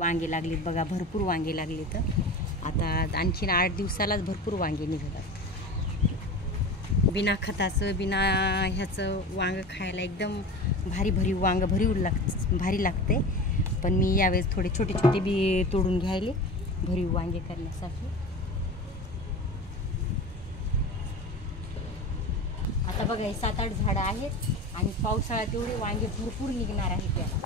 वांगे लागलेत बघा, भरपूर वांगे लागले. तर आता आणखीन 8 दिवसालाच भरपूर वांगे निघतात. बिना खताचं बिना ह्याचं वांगं खायला एकदम भारी वांगं भारी लागते. पण मी यावेळेस थोडे छोटे छोटे बी तोडून घ्यायले भरीव वांगे करण्यासाठी. आता बघा हे 7-8 झाडं आहेत आणि पावसाळ्यात एवढे वांगे भरपूर निघणार आहेत त्याला.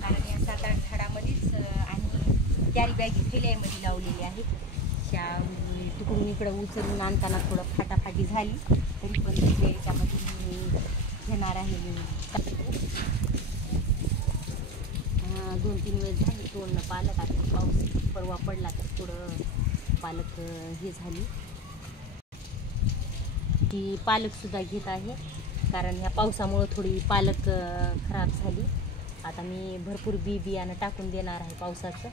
कारण या 7-8 झाडामध्येच आणि कॅरी बॅगी थैल्यामध्ये लावलेली आहेत. त्या तिकडून इकडं उचलून आणताना थोडं फाटाफाटी झाली तरी पण त्याच्यामध्ये मी घेणार आहे. 2-3 वेळेस झाली तोडणं पालक. आता पाऊस परवा पडला तर थोडं पालक हे झाली. ती पालकसुद्धा घेत आहे कारण ह्या पावसामुळं थोडी पालक खराब झाली. आता मी भरपूर बियाणं टाकून देणार आहे पावसाचं.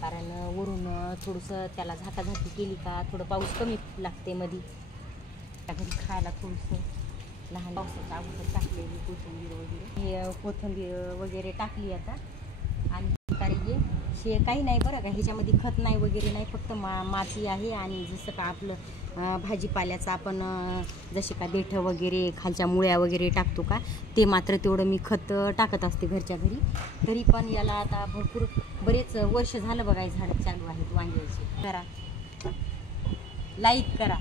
कारण वरून थोडंसं त्याला झाकाझाकी केली का थोडं पाऊस कमी लागते मध्ये. घरी खायला थोडंसं लहान पावसाच्या अगोदर टाकलेली कोथिंबीर वगैरे टाकली आता. आणि हे काही नाही बरं का, ह्याच्यामध्ये खत नाही वगैरे नाही, फक्त माती आहे. आणि जसं का आपलं भाजीपाल्याचं आपण जसे का देठं वगैरे खालच्या मुळ्या वगैरे टाकतो का, ते मात्र तेवढं मी खत टाकत असते घरच्या घरी. तरी पण याला आता भरपूर बरेच वर्ष झालं बघा झाडं चालू आहेत वांग्याची. करा, लाईक करा.